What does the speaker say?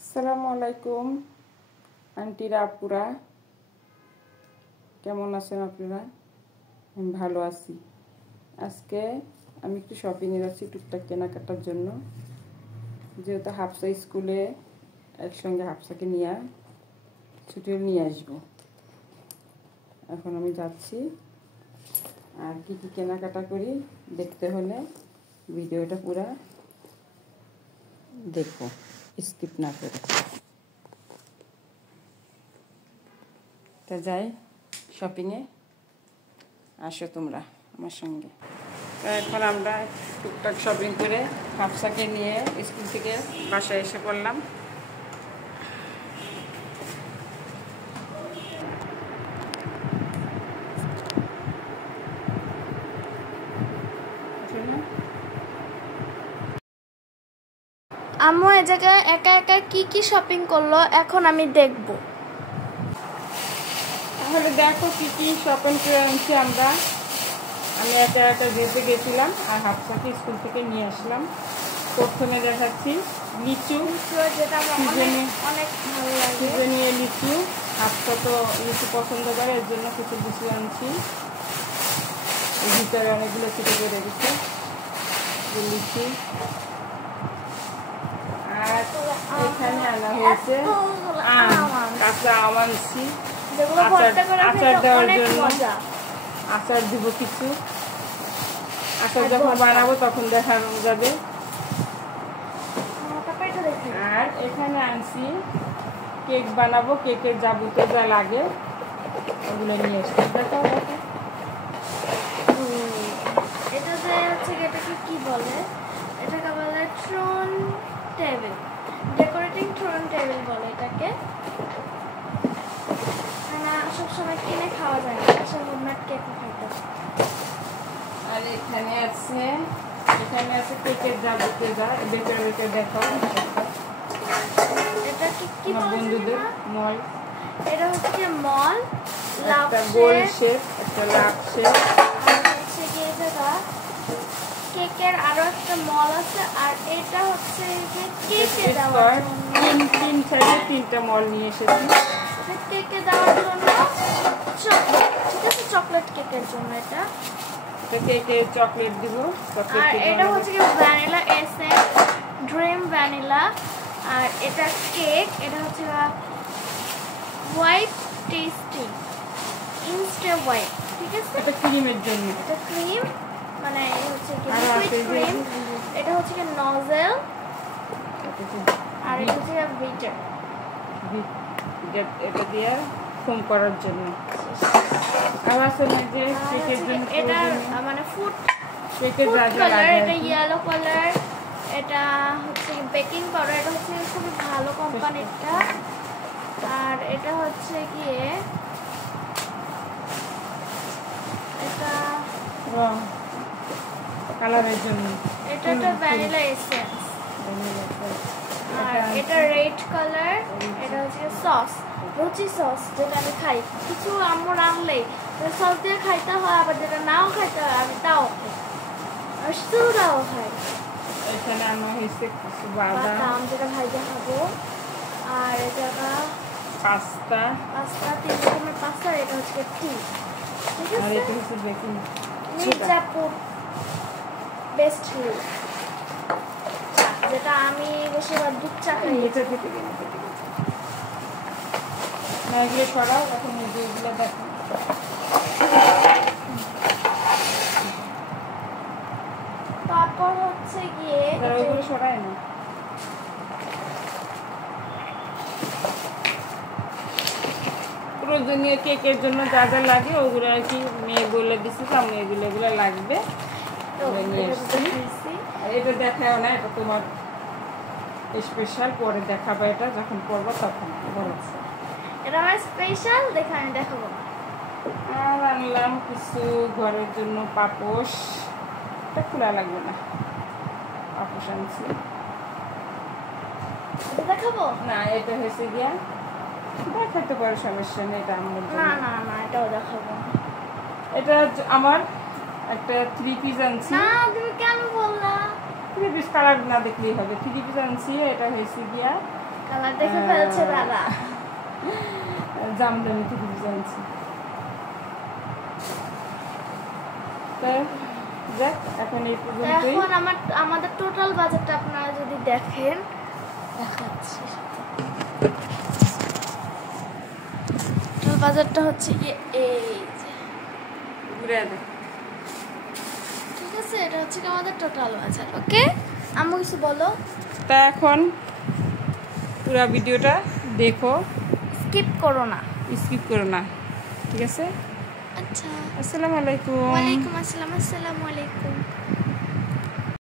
আসসালামু আলাইকুম আন্টিরা আপুরা, কেমন আছেন আপনারা? আমি ভালো আছি। আজকে আমি একটু শপিংয়ে যাচ্ছি টুকটাক কেনাকাটার জন্য, যেহেতু হাফসা স্কুলে একসঙ্গে হাফসাকে নিয়ে ছুটি নিয়ে আসবো। এখন আমি যাচ্ছি, আর কি কি কেনাকাটা করি দেখতে হলে ভিডিওটা পুরা দেখো, স্কিপ না করে। তা যাই শপিংয়ে, আসো তোমরা আমার সঙ্গে। এখন আমরা টুকটাক শপিং করে হাফসাকে নিয়ে স্কুল থেকে বাসায় এসে পড়লাম। আম্মু এ জায়গায় একা একা কি কি শপিং করলো এখন আমি দেখব। তাহলে দেখো কি কি শপিং করে আনছি আমরা। আমি একা একা যেতে গেছিলাম আর হাফসাকে স্কুল থেকে নিয়ে আসলাম। প্রথমে দেখাচ্ছি লিচু, যেটা আমার অনেক ভালো লাগে। সিজনীয় লিচু। হাফসা তো লিচু পছন্দ করে, এর জন্য কিছু লিচু আনছি। এর ভিতরে অনেকগুলো ছোটো করে রেখেছি লিচু। আর এখানে আনা হয়েছে আম, কাঁচা আম আনছি আচার দেওয়ার জন্য। আচার দিব কিছু, আচার যখন বানাবো তখন দেখা যাবে। আর এখানে আনছি কেক বানাবো, কেকের যাবতীয় যা লাগে ওগুলো নিয়ে এসছি। দেখো দেখো, এটা যে হচ্ছে এটাকে কি বলে, এটাকে বলে throne table, decorating throne table বলে এটাকে। সবসময় কিনে খাওয়া যায় না, সব হোমমেড কেক খাইতে। আর এখানে আছে কেকের যাবতীয় যা বেকার বেকার দেখো। এটা কি বন্ধুদের মল, এটা হচ্ছে মল, একটা গোল শেপ, একটা লাভ শেপ। আর হচ্ছে গিয়ে যেটা কেকের আরো একটা মল আছে। আর এটা হচ্ছে কেকে দেওয়ার জন্য তিন সাইডে তিনটা মল নিয়ে এসেছি। কেকে দেওয়ার জন্য চকলেট, ঠিক আছে, চকলেট কেকের জন্য এটা কেকে চকলেট দিব। আর এটা হচ্ছে কি ভ্যানিলা এসেন্স, ড্রিম ভ্যানিলা। আর এটা কেক, এটা হচ্ছে হোয়াইট টেস্টি ইনস্টা হোয়াইট, ঠিক আছে। এটা ক্রিমের জন্য, এটা ক্রিম, মানে হচ্ছে কি লিকুইড ক্রিম। এটা হচ্ছে কি নজেল, আর এটা হচ্ছে বিটার, এটা দিয়ে ফোম করার জন্য। আর আছে না যে কেকের জন্য, এটা মানে ফুড কেকের যা যা কালার, লাগে। এটা ইয়েলো কালার। এটা হচ্ছে বেকিং পাউডার, এটা হচ্ছে খুবই ভালো কোম্পানিটা। আর এটা হচ্ছে গিয়ে এটা কালারের জন্য, এটা একটা ভ্যানিলা এসেন্স। আর এটা রেড কালার, এটা হচ্ছে সস, রুচি সস, যেটা আমি খাই। কিছু আম্মুর আনলেই সস দিয়ে খাইতে হয়, আবার যেটা নাও খাইতে হয় আমি তাও খাই, আর সুরাও খাই। এখানে আনা হয়েছে কিছু বাদাম, যেটা ভাইজা খাবো। আর এটা পাস্তা, 3 রকমের পাস্তা। এটা হচ্ছে টি, ঠিক আর আছে। এটা হচ্ছে বেকিং মির্জাপুর বেস্ট মিল্ক, যেটা আমি বেশিরভাগ দুধ চা খাই। এটা থেকে না এগুলো সরাও, এখন এগুলো দেখো। তারপর হচ্ছে গিয়ে ওইগুলো সরায় না। প্রয়োজনীয় কেকের জন্য যা যা লাগে ওগুলো আর কি মেয়ে বলে দিচ্ছি, সামনে এগুলো লাগবে নিয়ে এসছি। আর এটা দেখাও না, এটা তোমার স্পেশাল, পরে দেখাবো। এটা যখন পড়বো তখন বলছে এটা আমার স্পেশাল, দেখে আমি দেখাবো। আর আনলাম কিছু ঘরের জন্য পাপোশ, এটা খোলা লাগবে না, পাপোশ আনছি। দেখাবো না এটা হয়েছে গিয়া দেখাতে পারো, সমস্যা নেই। এটা আমার না না না, এটাও দেখাবো। এটা আমার একটা 3 পিস আনছি। না তুমি কেন বললা? 3 পিস কালার না দেখলেই হবে। 3 পিস আনছি। এটা হয়েছে গিয়া কালার দেখে ফেলছে দাদা। জামদানি থেকে জানছি। তো যাক, এখন এই পর্যন্তই। এখন আমাদের টোটাল বাজেটটা আপনারা যদি দেখেন, দেখাচ্ছি। টোটাল বাজেটটা হচ্ছে এই যে, ঠিক আছে, এটা হচ্ছে কি আমাদের টোটাল বাজেট। ওকে, আম্মু কিছু বলো। তা এখন পুরো ভিডিওটা দেখো, স্কিপ করো না, স্কিপ করো না, ঠিক আছে? আচ্ছা। আসসালামু আলাইকুম। ওয়ালাইকুম আসসালাম। আসসালামু আলাইকুম।